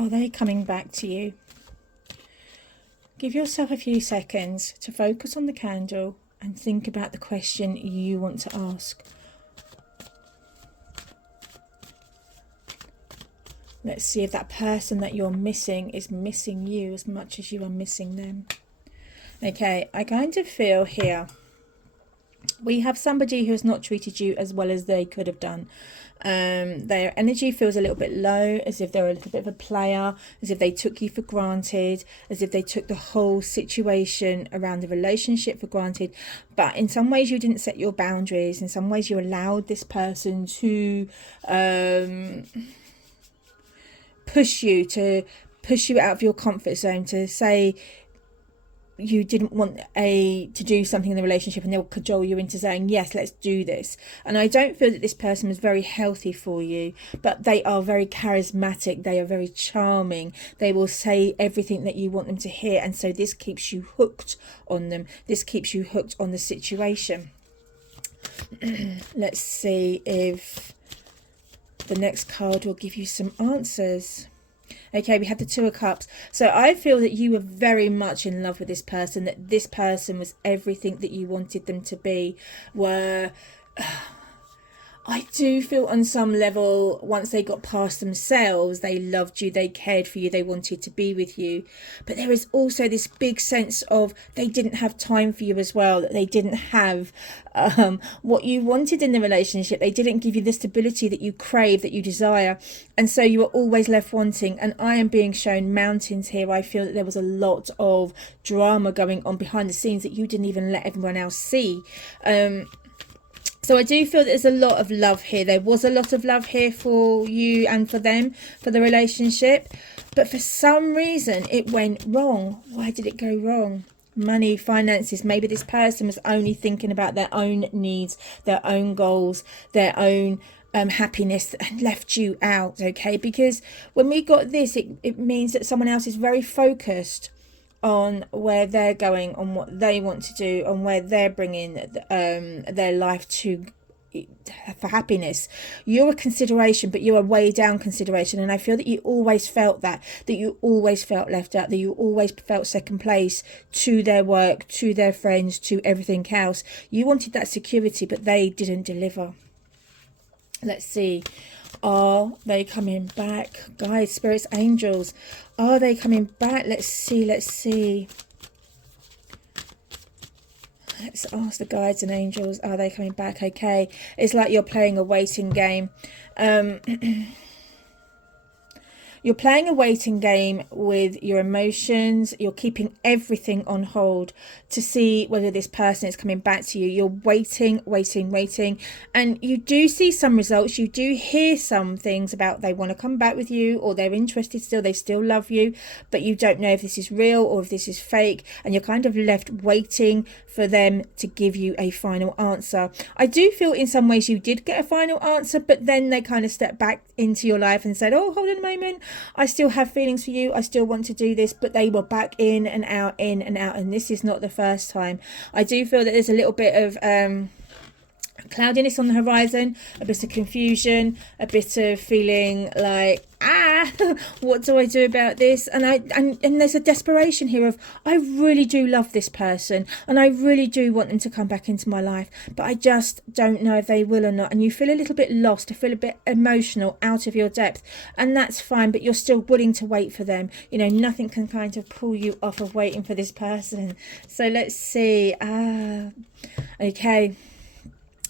Are they coming back to you? Give yourself a few seconds to focus on the candle and think about the question you want to ask. Let's see if that person that you're missing is missing you as much as you are missing them. Okay, I kind of feel here we have somebody who has not treated you as well as they could have done. Their energy feels a little bit low, as if they're a little bit of a player, as if they took you for granted, as if they took the whole situation around the relationship for granted. But in some ways you didn't set your boundaries. In some ways you allowed this person to push you out of your comfort zone, to say you didn't want to do something in the relationship, and they'll cajole you into saying, yes, let's do this. And I don't feel that this person was very healthy for you, but they are very charismatic. They are very charming. They will say everything that you want them to hear. And so this keeps you hooked on them. This keeps you hooked on the situation. Let's see if the next card will give you some answers. Okay, we had the Two of Cups. So I feel that you were very much in love with this person, that this person was everything that you wanted them to be. I do feel on some level, once they got past themselves, they loved you, they cared for you, they wanted to be with you. But there is also this big sense of they didn't have time for you as well, that they didn't have what you wanted in the relationship. They didn't give you the stability that you crave, that you desire. And so you were always left wanting. And I am being shown mountains here. I feel that there was a lot of drama going on behind the scenes that you didn't even let everyone else see. So I do feel that there's a lot of love here. There was a lot of love here for you and for them, for the relationship. But for some reason, it went wrong. Why did it go wrong? Money, finances. Maybe this person was only thinking about their own needs, their own goals, their own happiness, and left you out, okay? Because when we got this, it means that someone else is very focused on where they're going, on what they want to do, on where they're bringing their life to for happiness. You're a consideration, but you're a way down consideration. And I feel that you always felt that you always felt left out, that you always felt second place to their work, to their friends, to everything else. You wanted that security, but they didn't deliver. Let's see. Are they coming back? Guides, spirits, angels. Are they coming back? Let's see. Let's ask the guides and angels. Are they coming back? Okay. It's like you're playing a waiting game. You're playing a waiting game with your emotions. You're keeping everything on hold to see whether this person is coming back to you. You're waiting. And you do see some results. You do hear some things about they want to come back with you, or they're interested still. They still love you. But you don't know if this is real or if this is fake. And you're kind of left waiting for them to give you a final answer. I do feel in some ways you did get a final answer, but then they kind of stepped back into your life and said, oh, hold on a moment. I still have feelings for you. I still want to do this. But they were back in and out. And this is not the first time. I do feel that there's a little bit of cloudiness on the horizon, a bit of confusion, a bit of feeling like, what do I do about this? And there's a desperation here of, I really do love this person and I really do want them to come back into my life, but I just don't know if they will or not. And you feel a little bit lost, you feel a bit emotional, out of your depth, and that's fine, but you're still willing to wait for them. You know, nothing can kind of pull you off of waiting for this person. So let's see. Okay.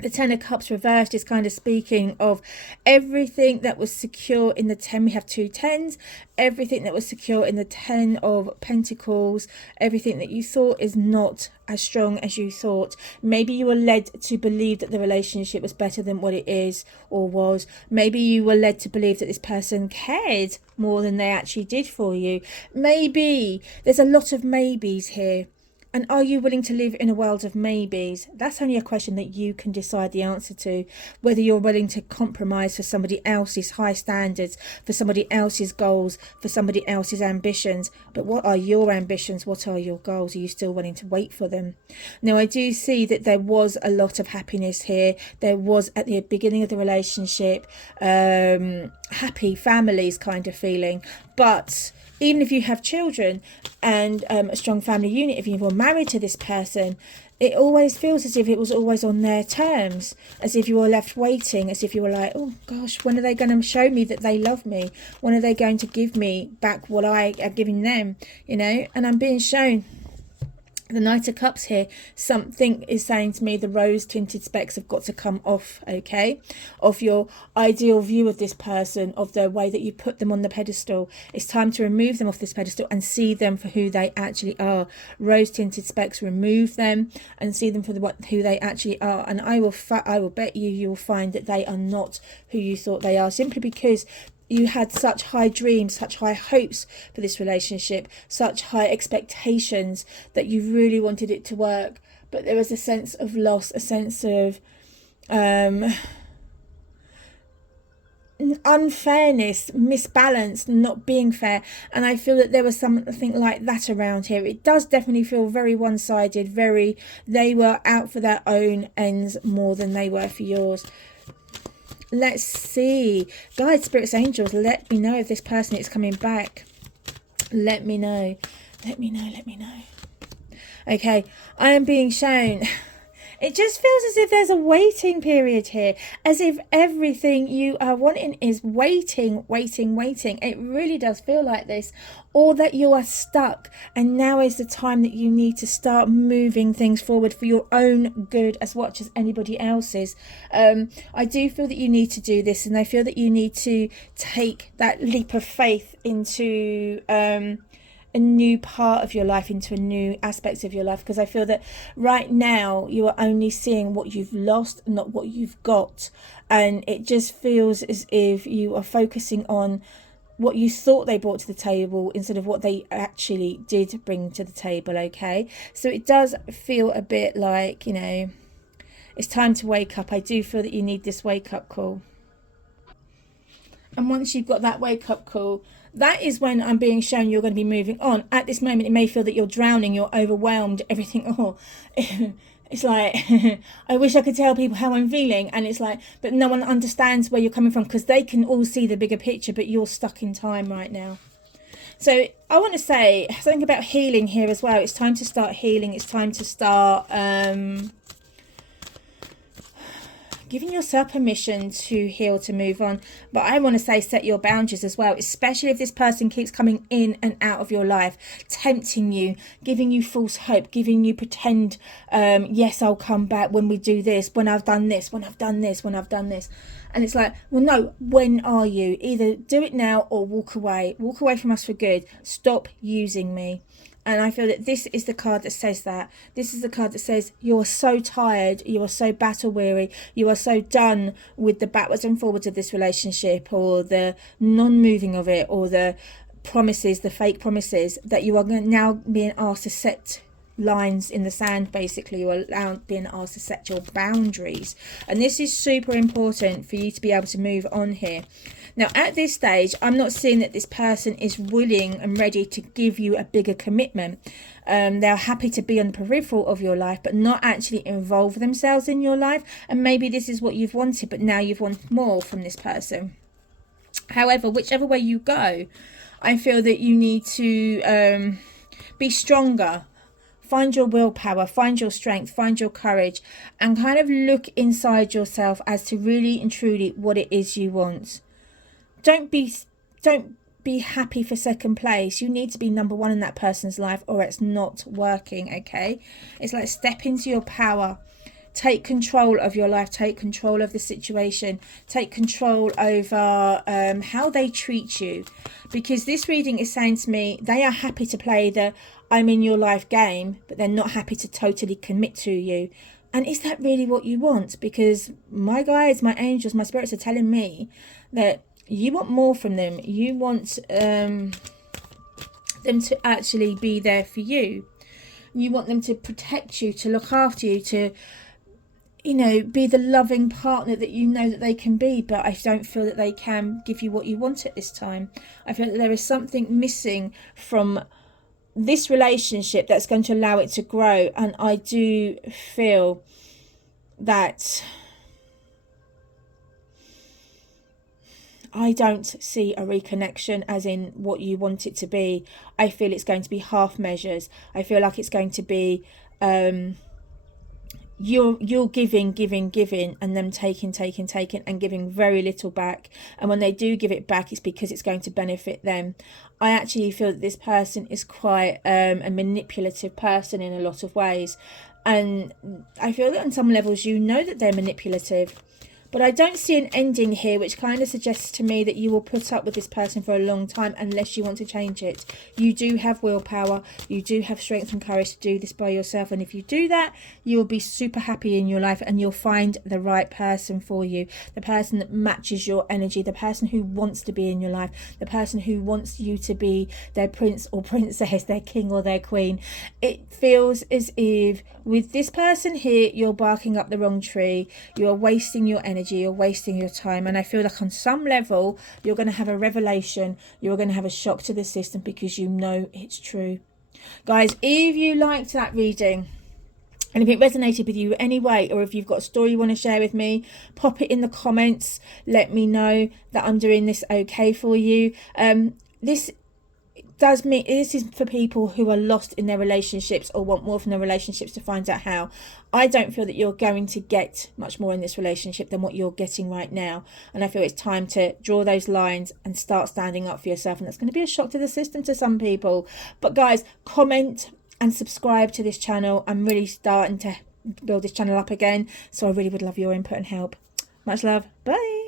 The Ten of Cups reversed is kind of speaking of everything that was secure in the 10. We have two tens. Everything that was secure in the 10 of Pentacles. Everything that you thought is not as strong as you thought. Maybe you were led to believe that the relationship was better than what it is or was. Maybe you were led to believe that this person cared more than they actually did for you. Maybe. There's a lot of maybes here. And are you willing to live in a world of maybes? That's only a question that you can decide the answer to. Whether you're willing to compromise for somebody else's high standards, for somebody else's goals, for somebody else's ambitions. But what are your ambitions? What are your goals? Are you still willing to wait for them? Now, I do see that there was a lot of happiness here. There was, at the beginning of the relationship, happy families kind of feeling. But even if you have children and a strong family unit, if you were married to this person, it always feels as if it was always on their terms, as if you were left waiting, as if you were like, oh gosh, when are they going to show me that they love me? When are they going to give me back what I am giving them? You know, and I'm being shown the Knight of Cups here. Something is saying to me the rose tinted specs have got to come off, okay, of your ideal view of this person, of the way that you put them on the pedestal. It's time to remove them off this pedestal and see them for who they actually are. Rose tinted specs, remove them and see them for who they actually are. And I will bet you'll find that they are not who you thought they are, simply because you had such high dreams, such high hopes for this relationship, such high expectations that you really wanted it to work. But there was a sense of loss, a sense of unfairness, misbalance, not being fair. And I feel that there was something like that around here. It does definitely feel very one-sided, they were out for their own ends more than they were for yours. Let's see. Guides, spirits, angels, let me know if this person is coming back. Let me know. Let me know. Let me know. Okay, I am being shown. It just feels as if there's a waiting period here, as if everything you are wanting is waiting. It really does feel like this, or that you are stuck, and now is the time that you need to start moving things forward for your own good as much as anybody else's. I do feel that you need to do this, and I feel that you need to take that leap of faith into a new part of your life, into a new aspect of your life, because I feel that right now you are only seeing what you've lost, not what you've got. And it just feels as if you are focusing on what you thought they brought to the table instead of what they actually did bring to the table. Okay, so it does feel a bit like, you know, it's time to wake up. I do feel that you need this wake up call. And once you've got that wake up call, that is when I'm being shown you're going to be moving on. At this moment, it may feel that you're drowning, you're overwhelmed, everything. Oh, it's like, I wish I could tell people how I'm feeling. And it's like, but no one understands where you're coming from, because they can all see the bigger picture, but you're stuck in time right now. So I want to say something about healing here as well. It's time to start healing. It's time to start giving yourself permission to heal, to move on. But I want to say set your boundaries as well, especially if this person keeps coming in and out of your life, tempting you, giving you false hope, giving you pretend, yes, I'll come back when we do this, when I've done this, when I've done this, when I've done this. And it's like, well, no, when are you? Either do it now or walk away. Walk away from us for good. Stop using me. And I feel that this is the card that says that. This is the card that says you're so tired, you are so battle weary, you are so done with the backwards and forwards of this relationship, or the non-moving of it, or the promises, the fake promises, that you are now being asked to set lines in the sand. Basically, you're being asked to set your boundaries. And this is super important for you to be able to move on here. Now, at this stage, I'm not seeing that this person is willing and ready to give you a bigger commitment. They're happy to be on the peripheral of your life, but not actually involve themselves in your life. And maybe this is what you've wanted, but now you've wanted more from this person. However, whichever way you go, I feel that you need to be stronger. Find your willpower, find your strength, find your courage, and kind of look inside yourself as to really and truly what it is you want. Don't be happy for second place. You need to be number one in that person's life, or it's not working. Okay, it's like step into your power. Take control of your life. Take control of the situation. Take control over how they treat you, because this reading is saying to me they are happy to play the I'm in your life game, but they're not happy to totally commit to you. And is that really what you want? Because my guides, my angels, my spirits are telling me that you want more from them. You want them to actually be there for you. You want them to protect you, to look after you, to, you know, be the loving partner that you know that they can be. But I don't feel that they can give you what you want at this time. I feel that there is something missing from this relationship that's going to allow it to grow. And I do feel that I don't see a reconnection as in what you want it to be. I feel it's going to be half measures. I feel like it's going to be you're giving, and them taking, and giving very little back. And when they do give it back, it's because it's going to benefit them. I actually feel that this person is quite a manipulative person in a lot of ways. And I feel that on some levels you know that they're manipulative. But I don't see an ending here, which kind of suggests to me that you will put up with this person for a long time unless you want to change it. You do have willpower. You do have strength and courage to do this by yourself. And if you do that, you will be super happy in your life and you'll find the right person for you. The person that matches your energy. The person who wants to be in your life. The person who wants you to be their prince or princess, their king or their queen. It feels as if with this person here, you're barking up the wrong tree. You are wasting your energy. You're wasting your time. And I feel like on some level you're going to have a revelation, you're going to have a shock to the system because you know it's true. Guys, if you liked that reading and if it resonated with you anyway, or if you've got a story you want to share with me, pop it in the comments. Let me know that I'm doing this okay for you. This is for people who are lost in their relationships or want more from their relationships to find out how. I don't feel that you're going to get much more in this relationship than what you're getting right now. And I feel it's time to draw those lines and start standing up for yourself. And that's going to be a shock to the system to some people. But guys, comment and subscribe to this channel. I'm really starting to build this channel up again. So I really would love your input and help. Much love. Bye.